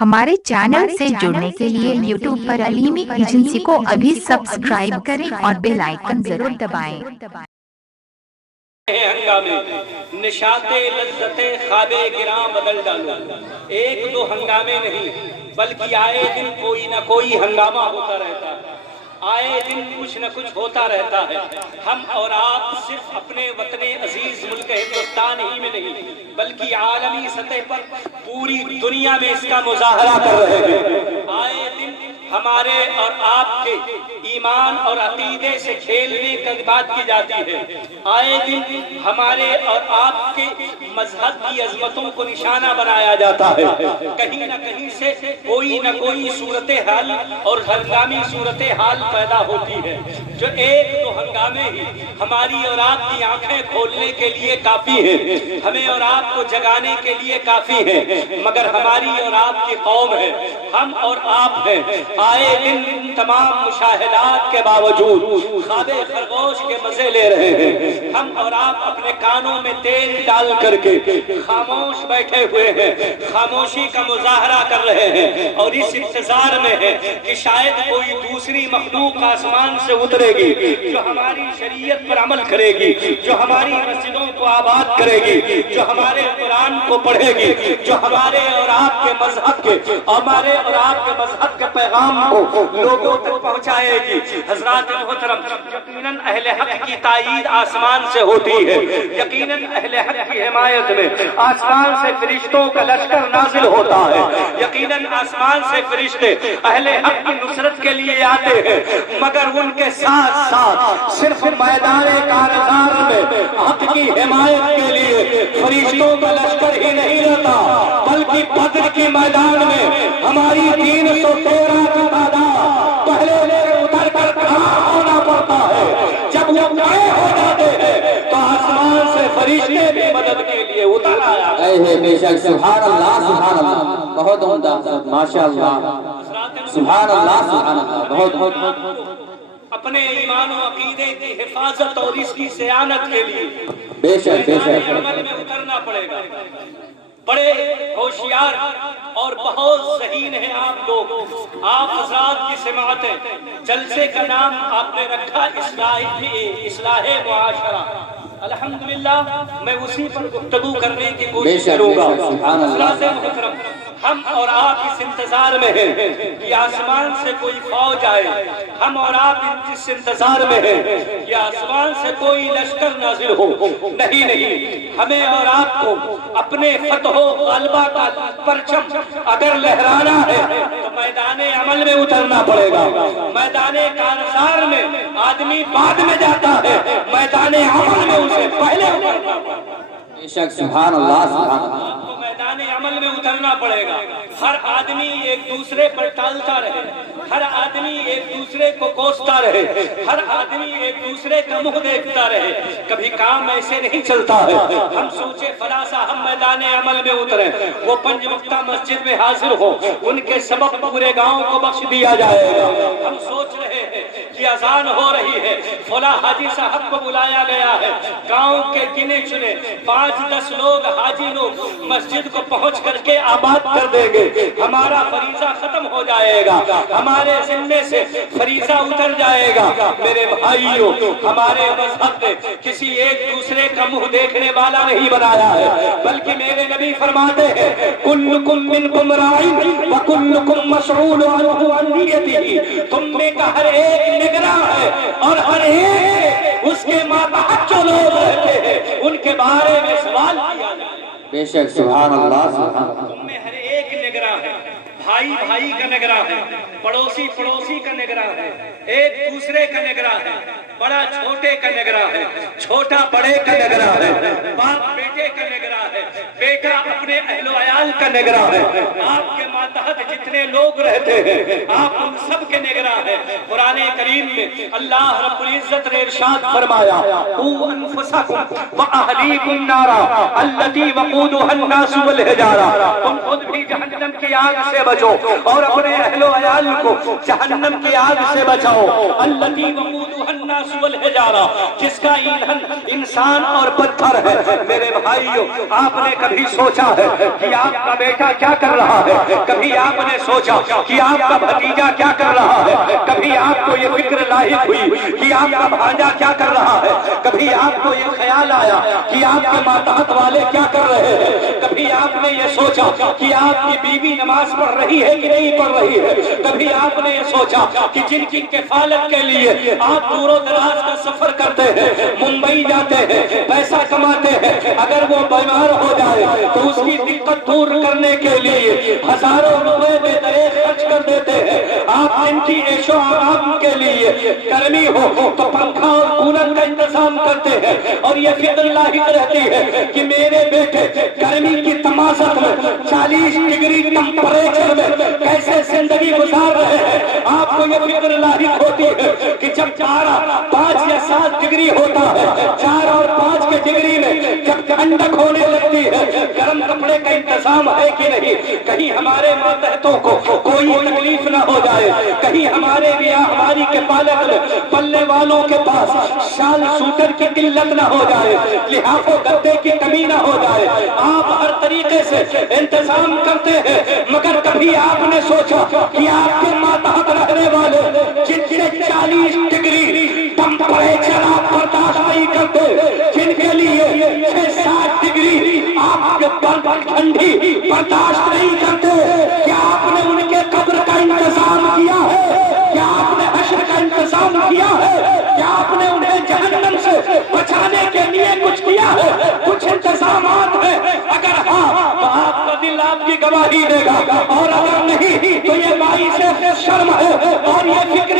हमारे चैनल से जुड़ने के लिए YouTube पर अलीमी एजेंसी को अभी सब्सक्राइब करें और बेल आइकन जरूर दबाएं। हंगामे निशाते लज्जते ख्वाबे गिरां बदल डालो। एक दो हंगामे नहीं बल्कि आए दिन कोई ना कोई हंगामा होता रहता है, आए दिन कुछ न कुछ होता रहता है। हम और आप सिर्फ अपने वतने अजीज मुल्क हिंदुस्तान ही में नहीं बल्कि आलमी सतह पर पूरी दुनिया में इसका मुजाहरा कर रहे हैं। आए दिन हमारे और आपके ईमान और अकीदे से खेलने की बात की जाती है। आए दिन हमारे और आपके मजहब की अजमतों को निशाना बनाया जाता है। कहीं न कहीं से कोई न कोई सूरत हाल और हंगामी सूरत हाल पैदा होती है, जो एक दो हंगामे ही हमारी और आपकी आंखें खोलने के लिए काफी है, हमें और आपको जगाने के लिए काफी है। मगर हमारी और आपकी कौम है, हम और आप हैं। आए दिन तमाम मुशाहिदात के बावजूद ख्वाबे खरगोश के मजे ले रहे हैं। हम और आप अपने कानों में तेल डाल करके खामोश बैठे हुए हैं, खामोशी का मुजाहरा कर रहे हैं और इस इंतजार में है कि शायद कोई दूसरी मखलूक आसमान से उतरेगी जो हमारी शरीयत पर अमल करेगी, जो हमारी मस्जिदों को आबाद करेगी, जो हमारे कुरान को पढ़ेगी, जो हमारे और आपके मजहब के हमारे और आपके मजहब के पैगाम को लोगों तक पहुंचाएगी। हजरात मोहतरम, यकीनन अहले हक की ताईद आसमान से होती है, यकीनन अहले हक की हिमायत में आसमान से फरिश्तों का लश्कर नाजिल होता है, यकीनन आसमान से फरिश्ते अहले हक की नुसरत के लिए आते हैं। मगर उनके साथ साथ सिर्फ मैदान कारज़ार में हक की हिमायत के लिए फरिश्तों का लश्कर ही नहीं रहता, बल्कि बद्र की मैदान में हमारी 313 की तादाद पहले उतर कर खड़ा होना पड़ता है। जब वो खड़े हो जाते हैं तो आसमान से फरिश्ते भी मदद के लिए उतर आया है। बेशक सुभान अल्लाह सुभान अल्लाह, बहुत उम्दा, माशाअल्लाह, सुभान अल्लाह सुभान अल्लाह, बहुत अपने ईमान और अकीदे की हिफाजत और इसकी सियानत के लिए बेशक बेशक अमल में उतरना पड़ेगा। बड़े होशियार और बहुत ज़हीन हैं आप लोग। आप हज़रात की सिमातें, जलसे का नाम आपने रखा इस्लाहे मुआशरा। अल्हम्दुलिल्लाह, मैं उसी पर गुफ्तगू करने की कोशिश करूंगा। हम और आप इस इंतजार में हैं कि आसमान से कोई फौज आए, हम और आप इस इंतजार में हैं कि आसमान से कोई लश्कर नाजिल हो। नहीं नहीं, हमें और आपको अपने फतहो गालिबा का परचम अगर लहराना है तो मैदाने अमल में उतरना पड़ेगा। मैदाने कारज़ार में आदमी बाद में जाता है, मैदाने अमल में उसे पहले उतरना पड़ेगा। बेशक सुभान अल्लाह सुभान अल्लाह, मैदाने अमल में उतरना पड़ेगा। हर आदमी एक दूसरे पर टालता रहे, हर आदमी एक दूसरे को कोसता रहे, हर आदमी एक दूसरे का मुंह देखता रहे, कभी काम ऐसे नहीं चलता है। हम सोचे फला सा हम मैदाने अमल में उतरे, वो 5 वक्ता मस्जिद में हाजिर हो, उनके सबब पूरे गांव को बख्श दिया जाएगा। हम सोच रहे हैं कि अजान हो रही है, फला हाजी साहब को बुलाया गया है, गांव के गिने चुने 5-10 लोग हाजी लोग मस्जिद को पहुंच करके आबाद कर देंगे, हमारा फरीजा खत्म हो जाएगा, हमारे जिम्मे से फरीजा उतर जाएगा। मेरे भाइयों, हमारे मजहब ने किसी एक दूसरे का मुंह देखने वाला नहीं बनाया है, बल्कि मेरे नबी फरमाते हैं कुल्लुकुम मिनकुम राइन व कुल्लुकुम मसऊल अन नियतिही। तुम में का हर एक निगरान है और हर एक उसके मातहत जो लोग रहते हैं उनके बारे में सवाल किया जाए। बेशक सुभान अल्लाह सुभान अल्लाह, तुम में हर एक निगरान है, भाई भाई का निगरान है, पड़ोसी पड़ोसी का निगरान है, एक दूसरे का निगरान है, बड़ा छोटे का निगरान है, छोटा बड़े का निगरान है, बाप बेटे का निगरान है, बेटा अपने अहलो अयाल का निगरान है। आपके मातहत जितने लोग रहते हैं आप उन सब के निगरान है। कुरान करीम में अल्लाह रब्बुल इज्जत ने इरशाद फरमाया क़ू अनफुसकुम व अहलीकुम नारा अल्लती वक़ूदुहा अन्नास वल हिजारा। तुम खुद भी जहन्नम की आग से बचो और अपने अहलो अयाल को जहन्नम की आग से बचाओ। अल्लती वक़ूदुहा अन्नास वल हिजारा, जिसका ईंधन इंसान और पत्थर है। मेरे भाइयों, आपने कभी کبھی سوچا ہے کہ آپ کا بیٹا کیا کر رہا ہے؟ کبھی آپ نے سوچا کہ آپ کا بھتیجا کیا کر رہا ہے؟ کبھی آپ کو یہ فکر لاحق ہوئی کہ آپ کا بھانجا کیا کر رہا ہے؟ کبھی آپ کو یہ خیال آیا کہ آپ کے ماتحت والے کیا کر رہے ہیں؟ کبھی آپ نے یہ سوچا کہ آپ کی بیوی نماز پڑھ رہی ہے کہ نہیں پڑھ رہی ہے؟ کبھی آپ نے یہ سوچا کہ جن کی کفالت کے لیے آپ دور و دراز کا سفر کرتے ہیں، ممبئی جاتے ہیں، پیسہ کماتے ہیں، اگر وہ بیمار ہو جائے تو اس کی دقت دور کرنے کے لیے ہزاروں روپے بے دریغ خرچ کر دیتے ہیں؟ آپ ان کی عیش و آرام کے لیے گرمی ہو تو پنکھا اور کولر کا انتظام کرتے ہیں، اور یہ فکر لاحق رہتی ہے کہ میرے بیٹے گرمی کی تمازت میں 40 ڈگری ٹمپریچر میں کیسے زندگی گزار رہے ہیں۔ آپ کو یہ فکر لاحق ہوتی ہے کہ جب 5 یا 7 ڈگری ہوتا ہے، 4 اور 5 کے ڈگری میں جب ٹھنڈک ہونے لگتی ہے، گرم کپڑے کا انتظام ہے کہ نہیں؟ کہیں ہمارے ماتحتوں کو کوئی تکلیف نہ ہو جائے، کہیں ہمارے بیاہ ہماری کے پالک میں پلے والوں کے پاس شال سوٹر کی قلت نہ ہو جائے، لحاف و گدے کی کمی نہ ہو جائے۔ آپ ہر طریقے سے انتظام کرتے ہیں، مگر کبھی آپ نے سوچا کہ آپ کے ماتحت رہنے والے جن سے 40 ڈگری ٹمپریچر آپ برداشت نہیں کرتے، جن کے لیے 60 ڈگری آپ کے ٹھنڈی برداشت نہیں کرتے، کیا آپ نے ان کے قبر کا انتظام کیا ہے؟ کیا آپ نے حشر کا انتظام کیا ہے؟ کیا آپ نے انہیں جہنم سے بچانے کے لیے کچھ کیا ہے؟ کچھ انتظامات ہیں؟ اگر ہاں تو آپ کا دل آپ کی گواہی دے گا، اور اگر نہیں تو یہ باعث شرم ہے اور یہ فکر